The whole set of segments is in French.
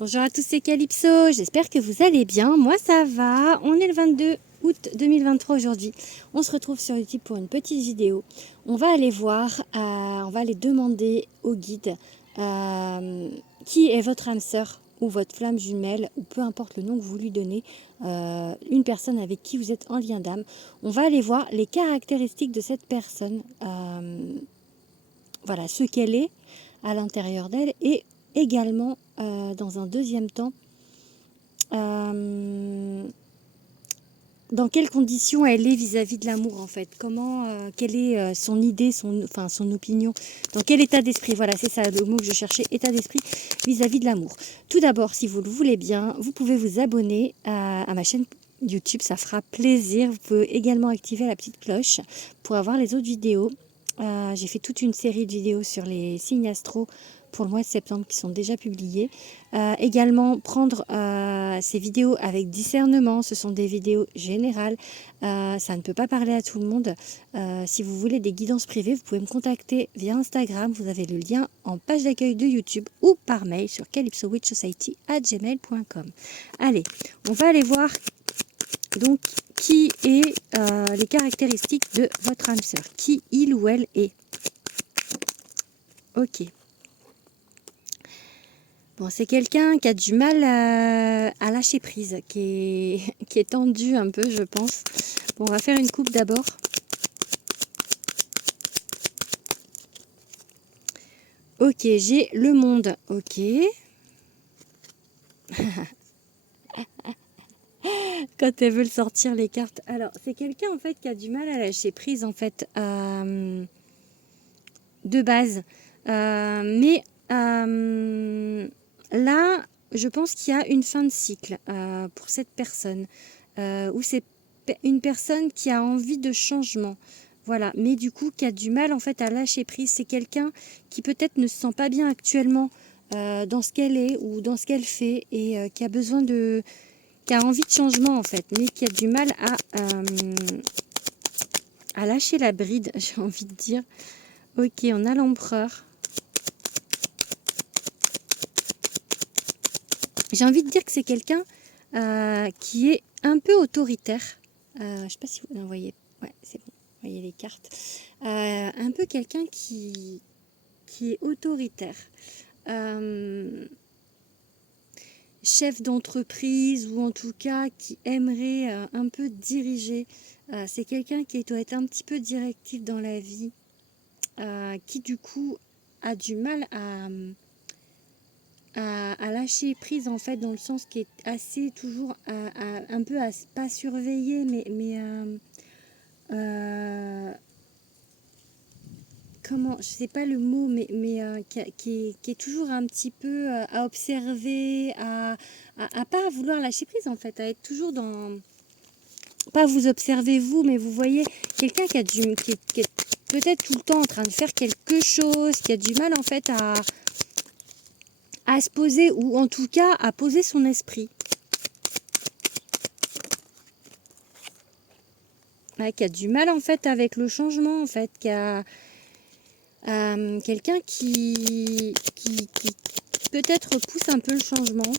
Bonjour à tous, c'est Calypso, j'espère que vous allez bien, moi ça va, on est le 22 août 2023 aujourd'hui, on se retrouve sur YouTube pour une petite vidéo, on va aller voir, on va aller demander au guide qui est votre âme sœur ou votre flamme jumelle, ou peu importe le nom que vous lui donnez, une personne avec qui vous êtes en lien d'âme. On va aller voir les caractéristiques de cette personne, voilà, ce qu'elle est à l'intérieur d'elle, et également dans un deuxième temps, dans quelles conditions elle est vis-à-vis de l'amour en fait, comment, quelle est son idée, son opinion, dans quel état d'esprit, voilà c'est ça le mot que je cherchais, état d'esprit vis-à-vis de l'amour. Tout d'abord, si vous le voulez bien, vous pouvez vous abonner à ma chaîne YouTube, ça fera plaisir. Vous pouvez également activer la petite cloche pour avoir les autres vidéos. J'ai fait toute une série de vidéos sur les signes astro pour le mois de septembre qui sont déjà publiées. Également prendre ces vidéos avec discernement, ce sont des vidéos générales, ça ne peut pas parler à tout le monde. Si vous voulez des guidances privées, vous pouvez me contacter via Instagram, vous avez le lien en page d'accueil de YouTube ou par mail sur calypsowitchsociety@gmail.com. Allez, on va aller voir donc qui est les caractéristiques de votre âme sœur, qui il ou elle est. Ok. Bon, c'est quelqu'un qui a du mal à lâcher prise, qui est tendu un peu, je pense. Bon, on va faire une coupe d'abord. Ok, j'ai le monde. Ok. Quand elles veulent sortir les cartes. Alors, c'est quelqu'un en fait qui a du mal à lâcher prise en fait de base. Mais là, je pense qu'il y a une fin de cycle pour cette personne. Où c'est une personne qui a envie de changement. Voilà, mais du coup qui a du mal en fait à lâcher prise. C'est quelqu'un qui peut-être ne se sent pas bien actuellement dans ce qu'elle est ou dans ce qu'elle fait et qui a besoin de... qui a envie de changement en fait, mais qui a du mal à lâcher la bride, j'ai envie de dire. Ok, on a l'empereur. J'ai envie de dire que c'est quelqu'un qui est un peu autoritaire. Je ne sais pas si vous en voyez. Ouais, c'est bon. Vous voyez les cartes. Un peu quelqu'un qui est autoritaire. Chef d'entreprise ou en tout cas qui aimerait un peu diriger. C'est quelqu'un qui doit être un petit peu directif dans la vie. Qui du coup a du mal à lâcher prise en fait, dans le sens qui est assez toujours un peu à pas surveiller mais comment, je sais pas le mot, mais qui est toujours un petit peu à observer, à pas vouloir lâcher prise en fait, à être toujours dans, pas vous observez vous, mais vous voyez quelqu'un qui est peut-être tout le temps en train de faire quelque chose, qui a du mal en fait à se poser, ou en tout cas à poser son esprit. Ouais, qui a du mal en fait avec le changement, en fait, qui a quelqu'un qui peut-être pousse un peu le changement,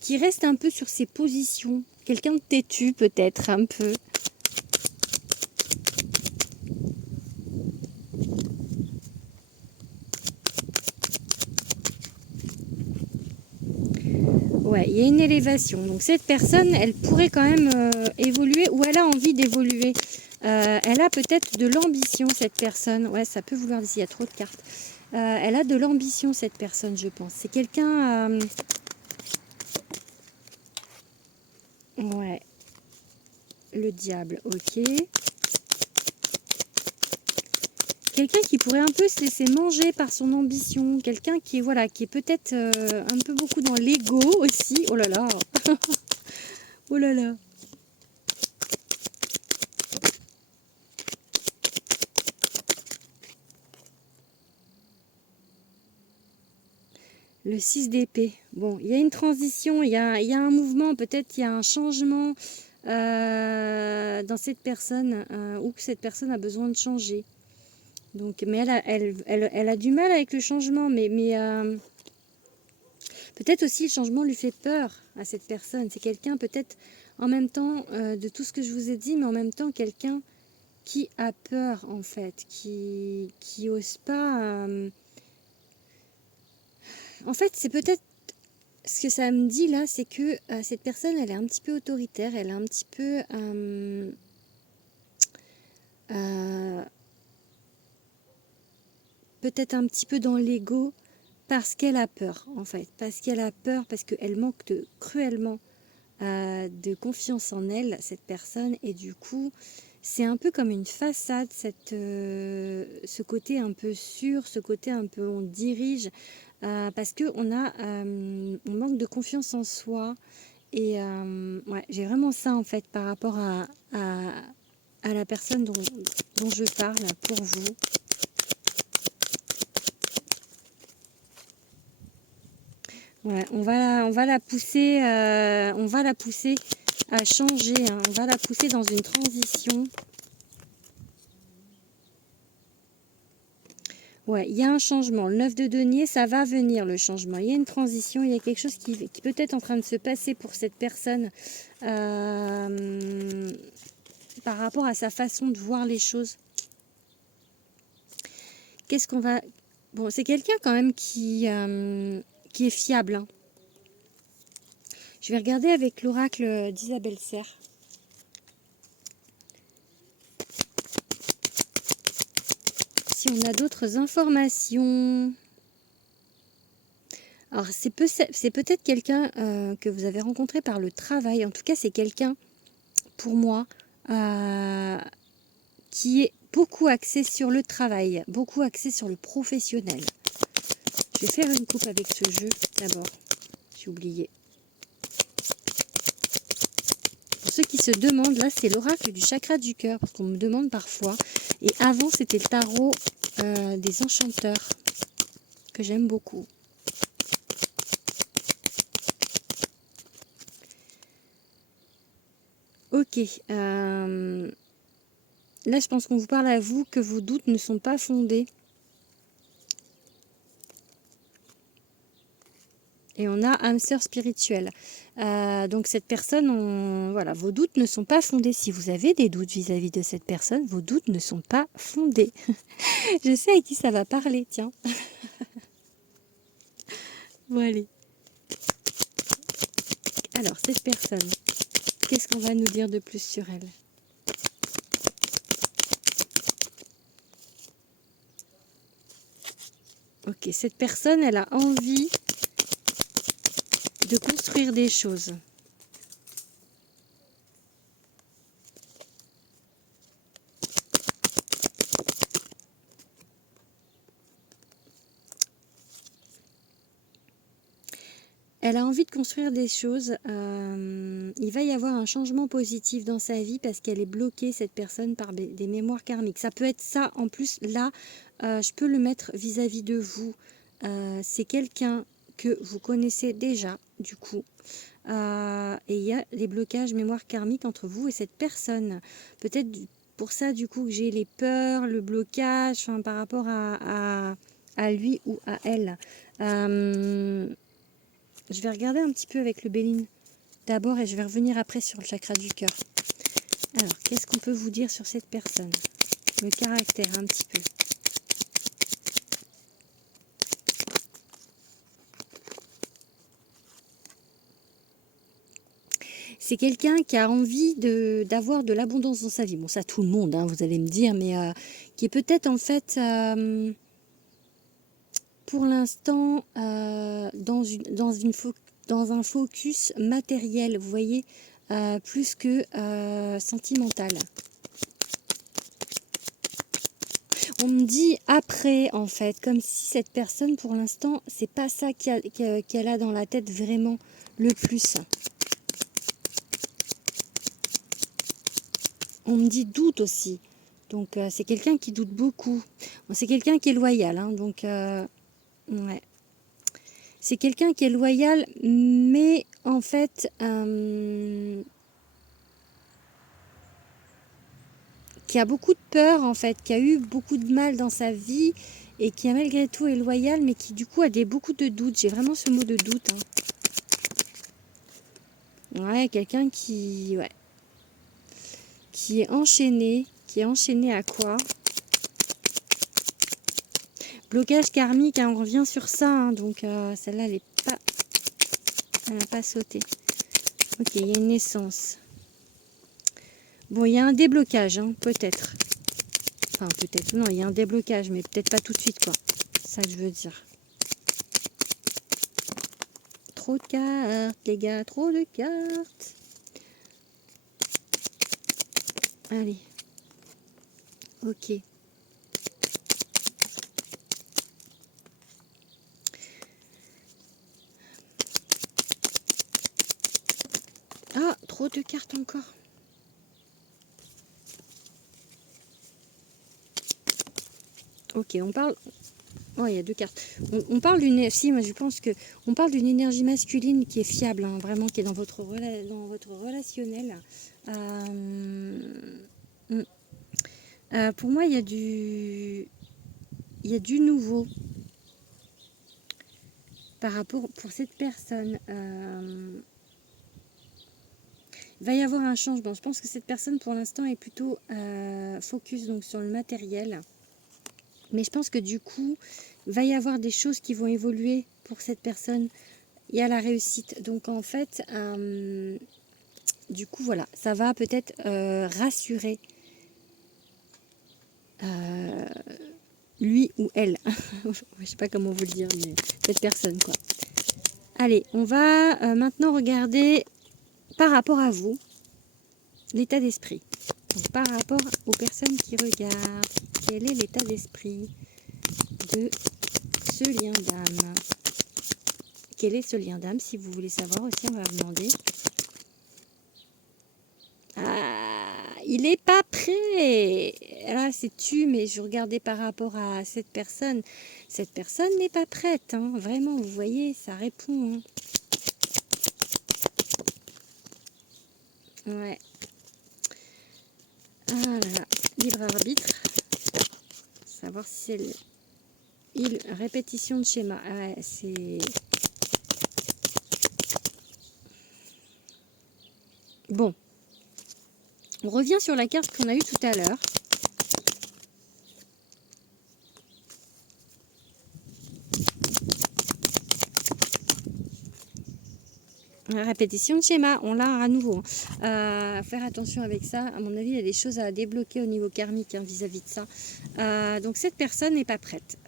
qui reste un peu sur ses positions, quelqu'un de têtu peut-être un peu. Ouais, il y a une élévation. Donc cette personne, elle pourrait quand même évoluer, ou elle a envie d'évoluer. Elle a peut-être de l'ambition, cette personne. Ouais, ça peut vouloir dire, il y a trop de cartes. Elle a de l'ambition, cette personne, je pense. C'est quelqu'un... ouais. Le diable, ok. Quelqu'un qui pourrait un peu se laisser manger par son ambition. Quelqu'un qui est, voilà, qui est peut-être un peu beaucoup dans l'ego aussi. Oh là là. Oh là là. Le 6 d'épée. Bon, il y a une transition, il y a un mouvement, peut-être il y a un changement dans cette personne, ou que cette personne a besoin de changer. Donc, mais elle a du mal avec le changement, mais Peut-être aussi le changement lui fait peur à cette personne. C'est quelqu'un peut-être en même temps de tout ce que je vous ai dit, mais en même temps quelqu'un qui a peur en fait, qui ose pas. En fait, c'est peut-être ce que ça me dit là, c'est que cette personne, elle est un petit peu autoritaire, elle est un petit peu peut-être un petit peu dans l'ego parce qu'elle a peur en fait, parce qu'elle a peur, parce qu'elle manque cruellement de confiance en elle, cette personne, et du coup c'est un peu comme une façade, ce côté un peu sûr, ce côté un peu on dirige, parce que on manque de confiance en soi, et ouais, j'ai vraiment ça en fait par rapport à la personne dont je parle pour vous. Ouais, on va la pousser, à changer, hein. On va la pousser dans une transition. Ouais, il y a un changement. Le 9 de denier, ça va venir le changement. Il y a une transition, il y a quelque chose qui peut être en train de se passer pour cette personne par rapport à sa façon de voir les choses. Qu'est-ce qu'on va... Bon, c'est quelqu'un quand même qui est fiable, hein. Je vais regarder avec l'oracle d'Isabelle Serre. Si on a d'autres informations. Alors, c'est peut-être quelqu'un que vous avez rencontré par le travail. En tout cas, c'est quelqu'un, pour moi, qui est beaucoup axé sur le travail, beaucoup axé sur le professionnel. Je vais faire une coupe avec ce jeu d'abord. J'ai oublié. Pour ceux qui se demandent, là, c'est l'oracle du chakra du cœur, parce qu'on me demande parfois. Et avant, c'était le tarot des enchanteurs, que j'aime beaucoup. Ok. Là, je pense qu'on vous parle à vous, que vos doutes ne sont pas fondés. Et on a âme sœur spirituelle. Donc cette personne, voilà, vos doutes ne sont pas fondés. Si vous avez des doutes vis-à-vis de cette personne, vos doutes ne sont pas fondés. Je sais à qui ça va parler, tiens. Bon, allez. Alors, cette personne, qu'est-ce qu'on va nous dire de plus sur elle? Ok, cette personne, elle a envie de construire des choses. Elle a envie de construire des choses. Il va y avoir un changement positif dans sa vie parce qu'elle est bloquée, cette personne, par des mémoires karmiques. Ça peut être ça. En plus, là, je peux le mettre vis-à-vis de vous. C'est quelqu'un que vous connaissez déjà, du coup. Et il y a des blocages mémoire karmiques entre vous et cette personne. Peut-être pour ça, du coup, que j'ai les peurs, le blocage, par rapport à lui ou à elle. Je vais regarder un petit peu avec le Béline d'abord et je vais revenir après sur le chakra du cœur. Alors, qu'est-ce qu'on peut vous dire sur cette personne? Le caractère, un petit peu. C'est quelqu'un qui a envie d'avoir de l'abondance dans sa vie. Bon, ça, tout le monde, hein, vous allez me dire, mais qui est peut-être en fait, pour l'instant, dans un focus matériel, vous voyez, plus que sentimental. On me dit après, en fait, comme si cette personne, pour l'instant, c'est pas ça qu'elle a dans la tête vraiment le plus. On me dit doute aussi. Donc, c'est quelqu'un qui doute beaucoup. Bon, c'est quelqu'un qui est loyal, hein, donc, ouais. C'est quelqu'un qui est loyal, mais en fait, qui a beaucoup de peur, en fait, qui a eu beaucoup de mal dans sa vie et qui malgré tout est loyal, mais qui du coup a beaucoup de doutes. J'ai vraiment ce mot de doute. Hein. Ouais, quelqu'un ouais, qui est enchaîné. Qui est enchaîné à quoi? Blocage karmique, hein, on revient sur ça. Hein, donc celle-là, elle n'a pas sauté. Ok, il y a une naissance. Bon, il y a un déblocage, hein, peut-être. Enfin, peut-être, non, il y a un déblocage, mais peut-être pas tout de suite, quoi. C'est ça que je veux dire. Trop de cartes, les gars, trop de cartes. Allez. Ok. Ah, trop de cartes encore. Ok, on parle... Oh, il y a 2 cartes. On parle d'une... Si, moi je pense que... On parle d'une énergie masculine qui est fiable, hein, vraiment, qui est dans votre relationnel. Pour moi, il y a du... Il y a du nouveau par rapport pour cette personne. Il va y avoir un changement. Je pense que cette personne, pour l'instant, est plutôt focus donc, sur le matériel. Mais je pense que du coup, il va y avoir des choses qui vont évoluer pour cette personne. Il y a la réussite. Donc en fait, du coup, voilà, ça va peut-être rassurer lui ou elle. Je ne sais pas comment vous le dire, mais cette personne, quoi. Allez, on va maintenant regarder par rapport à vous, l'état d'esprit. Donc, par rapport aux personnes qui regardent, quel est l'état d'esprit de ce lien d'âme? Quel est ce lien d'âme? Si vous voulez savoir aussi, on va demander. Ah, il n'est pas prêt. Là, c'est tu, mais je regardais par rapport à cette personne. Cette personne n'est pas prête. Hein. Vraiment, vous voyez, ça répond. Hein. Ouais. Ah là là, libre arbitre. Savoir si c'est répétition de schéma. Ouais, c'est... Bon. On revient sur la carte qu'on a eue tout à l'heure. Répétition de schéma, on l'a à nouveau. Faire attention avec ça. À mon avis, il y a des choses à débloquer au niveau karmique hein, vis-à-vis de ça. Donc cette personne n'est pas prête.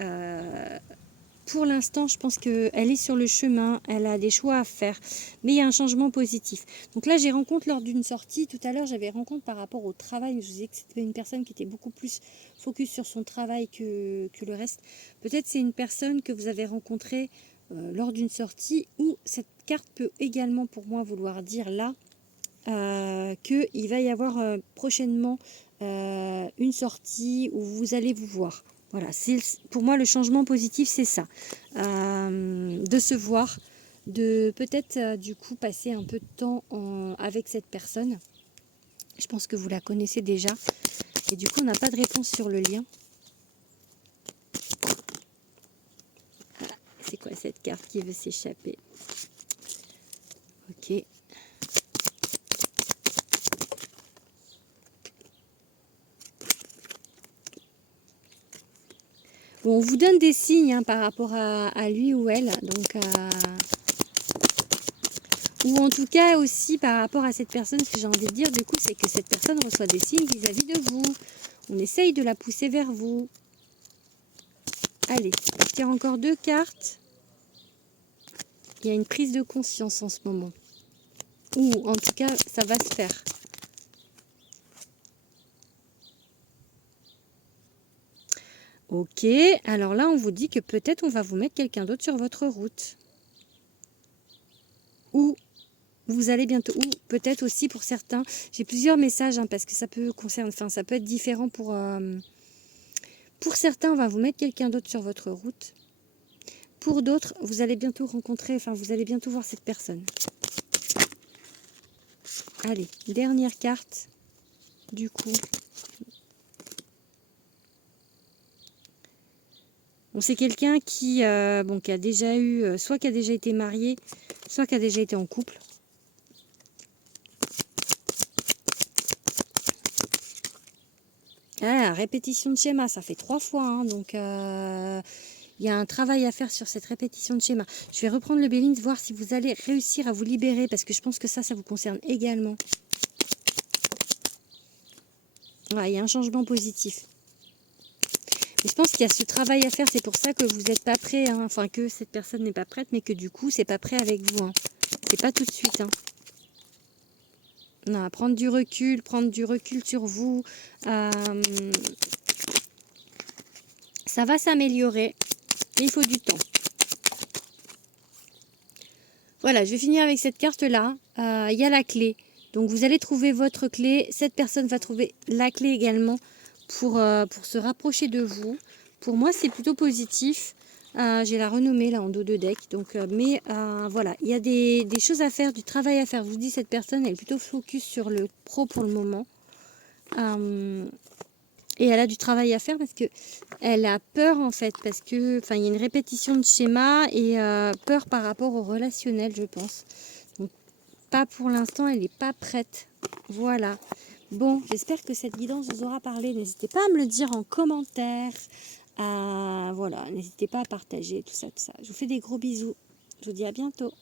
Pour l'instant, je pense qu'elle est sur le chemin, elle a des choix à faire, mais il y a un changement positif. Donc là, j'ai rencontre lors d'une sortie. Tout à l'heure, j'avais rencontre par rapport au travail. Je vous disais que c'était une personne qui était beaucoup plus focus sur son travail que le reste. Peut-être c'est une personne que vous avez rencontrée lors d'une sortie où cette carte peut également pour moi vouloir dire là qu'il va y avoir prochainement une sortie où vous allez vous voir. Voilà, pour moi le changement positif c'est ça, de se voir, de peut-être du coup passer un peu de temps avec cette personne. Je pense que vous la connaissez déjà et du coup on n'a pas de réponse sur le lien. C'est quoi cette carte qui veut s'échapper? Ok. Bon, on vous donne des signes hein, par rapport à lui ou elle, donc ou en tout cas aussi par rapport à cette personne, ce que j'ai envie de dire du coup, c'est que cette personne reçoit des signes vis-à-vis de vous. On essaye de la pousser vers vous. Allez, je tire encore 2 cartes. Il y a une prise de conscience en ce moment. Ou en tout cas, ça va se faire. Ok, alors là, on vous dit que peut-être on va vous mettre quelqu'un d'autre sur votre route. Ou vous allez bientôt, ou peut-être aussi pour certains, j'ai plusieurs messages, hein, parce que ça peut concerner, enfin ça peut être différent pour certains, on va vous mettre quelqu'un d'autre sur votre route. Pour d'autres, vous allez bientôt rencontrer, enfin vous allez bientôt voir cette personne. Allez, dernière carte, du coup. Bon, c'est quelqu'un qui, bon, qui a déjà eu, soit qui a déjà été marié, soit qui a déjà été en couple. Ah, répétition de schéma, ça fait 3 fois, hein, donc il y a un travail à faire sur cette répétition de schéma. Je vais reprendre le Bélix, voir si vous allez réussir à vous libérer, parce que je pense que ça vous concerne également. Ouais, il y a un changement positif. Mais je pense qu'il y a ce travail à faire, c'est pour ça que vous n'êtes pas prêt, hein. Enfin que cette personne n'est pas prête, mais que du coup, c'est pas prêt avec vous. Hein. C'est pas tout de suite. Hein. Non, prendre du recul sur vous. Ça va s'améliorer, mais il faut du temps. Voilà, je vais finir avec cette carte-là. Il y a la clé. Donc vous allez trouver votre clé. Cette personne va trouver la clé également pour se rapprocher de vous. Pour moi, c'est plutôt positif. J'ai la renommée là en dos de deck. Donc, voilà, il y a des choses à faire, du travail à faire. Je vous dis, cette personne elle est plutôt focus sur le pro pour le moment. Et elle a du travail à faire parce que elle a peur en fait, parce que il y a une répétition de schéma et peur par rapport au relationnel, je pense. Donc pas pour l'instant, elle n'est pas prête. Voilà. Bon, j'espère que cette guidance vous aura parlé. N'hésitez pas à me le dire en commentaire. Voilà, n'hésitez pas à partager tout ça, tout ça. Je vous fais des gros bisous. Je vous dis à bientôt.